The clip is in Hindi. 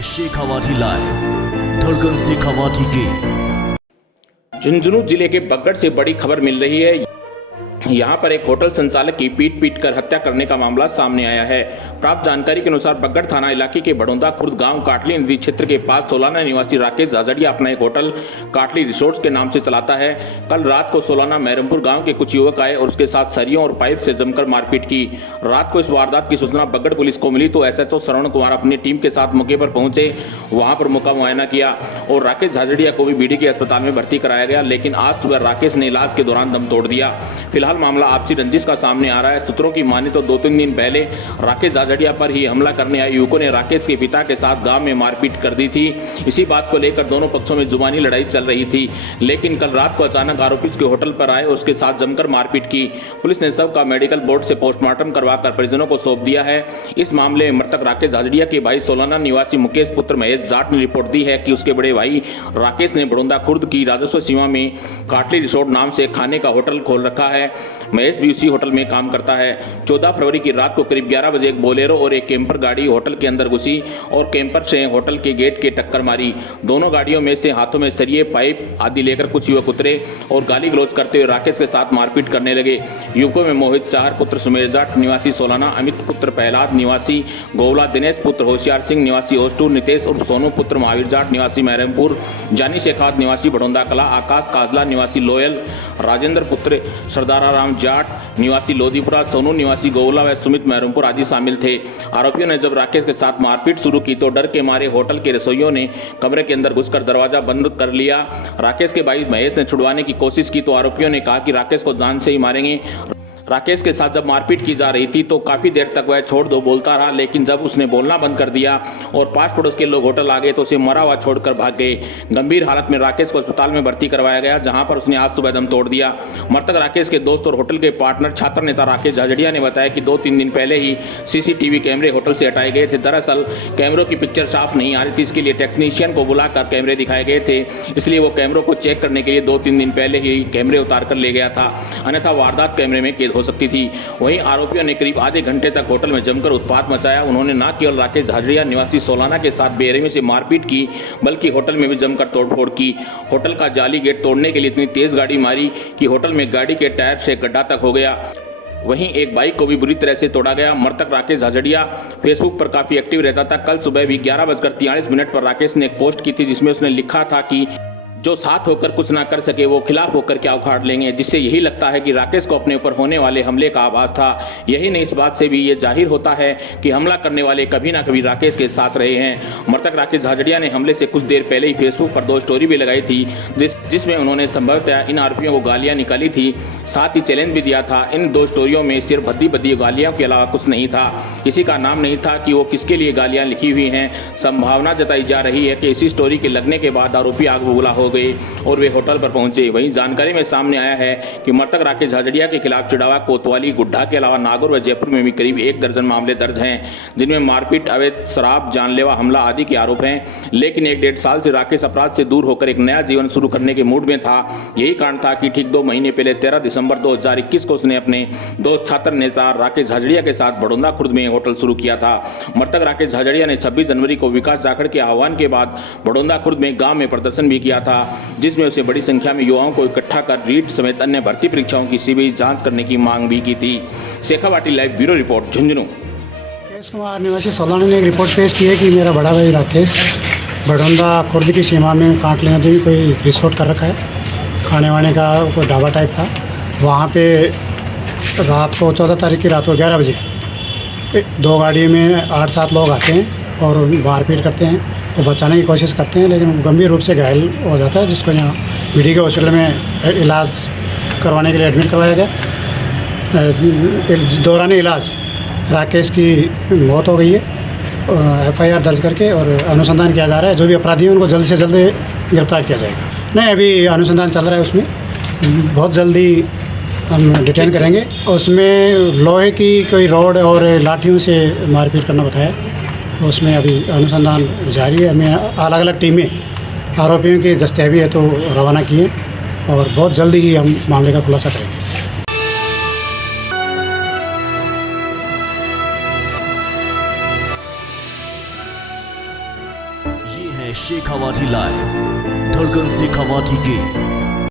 है शेखावाटी लाइव, धड़कन शेखावाटी की। झुंझुनू जिले के बगड़ से बड़ी खबर मिल रही है। यहां पर एक होटल संचालक की पीट कर हत्या करने का मामला सामने आया है। प्राप्त जानकारी के अनुसार बगड़ थाना इलाके के बड़ौदा खुर्द गांव काटली नदी क्षेत्र के पास सोलाना निवासी राकेश झाझड़िया अपना एक होटल काटली रिसोर्ट्स के नाम से चलाता है। कल रात को सोलाना मैरमपुर गांव के कुछ युवक आए और उसके साथ सरियों और पाइप से जमकर मारपीट की। रात को इस वारदात की सूचना बगड़ पुलिस को मिली तो एसएचओ श्रवण कुमार अपनी टीम के साथ मौके पर पहुंचे, वहां पर मौका मुआयना किया और राकेश झाझड़िया को भी बीडी के अस्पताल में भर्ती कराया गया। लेकिन आज सुबह राकेश ने इलाज के दौरान दम तोड़ दिया। फिलहाल मामला आपसी रंजिश का सामने आ रहा है। सूत्रों की माने तो 2-3 दिन पहले राकेश झाझड़िया पर ही हमला करने आए युवकों ने राकेश के पिता के साथ गांव में मारपीट कर दी थी। इसी बात को लेकर दोनों पक्षों में जुबानी लड़ाई चल रही थी। लेकिन कल रात को अचानक आरोपी उसके होटल पर आए और उसके साथ जमकर मारपीट की। पुलिस ने शव का मेडिकल बोर्ड से पोस्टमार्टम करवाकर परिजनों को सौंप दिया है। इस मामले में मृतक राकेश झाझड़िया के भाई सोलाना निवासी मुकेश पुत्र महेश जाट ने रिपोर्ट दी है कि उसके बड़े भाई राकेश ने बड़ौदा खुर्द की राजस्व सीमा में काटली रिसोर्ट नाम से खाने का होटल खोल रखा है। महेश भी उसी होटल में काम करता है। 14 फरवरी की रात को करीब 11 बजे एक बोलेरो और एक कैंपर गाड़ी होटल के अंदर घुसी और कैंपर से होटल के गेट के टक्कर मारी। दोनों गाड़ियों में से हाथों में सरिये पाइप आदि लेकर कुछ युवक उतरे और गाली गलौज करते हुए राकेश के साथ मारपीट करने लगे। युवकों में मोहित चाहर पुत्र सुमेर जाट निवासी सोलाना, अमित पुत्र प्रहलाद निवासी गोवला, दिनेश पुत्र होशियार सिंह निवासी ओस्टू, नितेश उर्फ सोनू पुत्र महावीर जाट निवासी मैरमपुर, जानी शेखावत निवासी बड़ौदा कला, आकाश काजला निवासी लोयल, राजेंद्र पुत्र सरदारा राम जाट निवासी लोधीपुरा, सोनू निवासी गोवला व सुमित मैरमपुर आदि शामिल थे। आरोपियों ने जब राकेश के साथ मारपीट शुरू की तो डर के मारे होटल के रसोइयों ने कमरे के अंदर घुसकर दरवाजा बंद कर लिया। राकेश के भाई महेश ने छुड़वाने की कोशिश की तो आरोपियों ने कहा कि राकेश को जान से ही मारेंगे। राकेश के साथ जब मारपीट की जा रही थी तो काफ़ी देर तक वह छोड़ दो बोलता रहा, लेकिन जब उसने बोलना बंद कर दिया और पास पड़ोस के लोग होटल आ गए तो उसे मरा हुआ छोड़कर भाग गए। गंभीर हालत में राकेश को अस्पताल में भर्ती करवाया गया, जहां पर उसने आज सुबह दम तोड़ दिया। मृतक राकेश के दोस्त और होटल के पार्टनर छात्र नेता राकेश झाझड़िया ने बताया कि 2-3 दिन पहले ही सीसीटीवी कैमरे होटल से हटाए गए थे। दरअसल कैमरों की पिक्चर साफ नहीं आ रही थी, इसके लिए टेक्नीशियन को बुलाकर कैमरे दिखाए गए थे। इसलिए वो कैमरों को चेक करने के लिए 2-3 दिन पहले ही कैमरे उतार कर ले गया था, अन्यथा वारदात कैमरे में कैद हो सकती थी। वहीं आरोपियों ने करीब आधे घंटे तक होटल में जमकर उत्पात मचाया। उन्होंने न केवल राकेश झाझड़िया निवासी सोलाना के साथ बेरहमी से मारपीट की, बल्कि होटल में भी जमकर तोड़फोड़ की। होटल का जाली गेट तोड़ने के लिए इतनी तेज गाड़ी मारी कि होटल में गाड़ी के टायर से गड्ढा तक हो गया। वहीं एक बाइक को भी बुरी तरह से तोड़ा गया। मृतक राकेश झाझड़िया फेसबुक पर काफी एक्टिव रहता था। कल सुबह भी 11:43 पर राकेश ने एक पोस्ट की थी जिसमें उसने लिखा था कि जो साथ होकर कुछ ना कर सके वो खिलाफ होकर क्या उखाड़ लेंगे, जिससे यही लगता है कि राकेश को अपने ऊपर होने वाले हमले का आभास था। यही नहीं, इस बात से भी ये जाहिर होता है कि हमला करने वाले कभी ना कभी राकेश के साथ रहे हैं। मृतक राकेश झाझड़िया ने हमले से कुछ देर पहले ही फेसबुक पर 2 स्टोरी भी लगाई थी जिसमें उन्होंने संभवतः इन आरोपियों को गालियां निकाली थी, साथ ही चैलेंज भी दिया था। इन 2 स्टोरियों में सिर्फ भद्दी गालियों के अलावा कुछ नहीं था, किसी का नाम नहीं था कि वो किसके लिए गालियां लिखी हुई हैं। संभावना जताई जा रही है कि इसी स्टोरी के लगने के बाद आरोपी आग बबूला हो गए और वे होटल पर पहुंचे। वहीं जानकारी में सामने आया है कि मृतक राकेश झाझड़िया के खिलाफ चिड़ावा, कोतवाली, गुड्ढा के अलावा नागौर व जयपुर में भी करीब 1 दर्जन मामले दर्ज हैं, जिनमें मारपीट, अवैध शराब, जानलेवा हमला आदि के आरोप हैं। लेकिन 1-1.5 साल से राकेश अपराध से दूर होकर एक नया जीवन शुरू करने के मूड में था। यही कारण था कि ठीक 2 महीने पहले 13 दिसंबर 2021 को उसने अपने दोस्त छात्र नेता राकेश झाझड़िया के साथ बड़ौदा खुर्द में होटल शुरू किया था। मृतक राकेश झाझड़िया ने 26 जनवरी को विकास जाखड़ के आह्वान के बाद बड़ौदा खुर्द में गांव में प्रदर्शन भी किया था, जिसमें उसे बड़ी संख्या में युवाओं को इकट्ठा कर रीट समेत अन्य भर्ती परीक्षाओं की सीबीआई जांच करने की मांग भी की थी। Shekhawati live bureau report, Jhunjhunu. Rakesh Kumar निवासी सोलाना ने एक रिपोर्ट पेश की है कि मेरा बड़ा भाई राकेश बड़ौदा खुर्द की सीमा में काटली नदी में कोई रिसोर्ट कर रखा है, खाने वाने का कोई ढाबा टाइप था। वहाँ पे रात को 14 तारीख की रात को 11 बजे 2 गाड़ी में 8-7 लोग आते हैं और मारपीट करते हैं, वो बचाने की कोशिश करते हैं, लेकिन गंभीर रूप से घायल हो जाता है, जिसको यहाँ बीडी के हॉस्पिटल में इलाज करवाने के लिए एडमिट करवाया गया। दौरान इलाज राकेश की मौत हो गई है। FIR दर्ज करके और अनुसंधान किया जा रहा है। जो भी अपराधी हैं उनको जल्द से जल्द गिरफ्तार किया जाएगा। नहीं, अभी अनुसंधान चल रहा है, उसमें बहुत जल्दी हम डिटेन करेंगे। उसमें लोहे की कोई रॉड और लाठियों से मारपीट करना बताया, उसमें अभी अनुसंधान जारी है। हमें अलग अलग टीमें आरोपियों की दस्तयाबी है तो रवाना किए और बहुत जल्दी ही हम मामले का खुलासा करेंगे। शेखावाटी लाइव धड़कन शेखावाटी की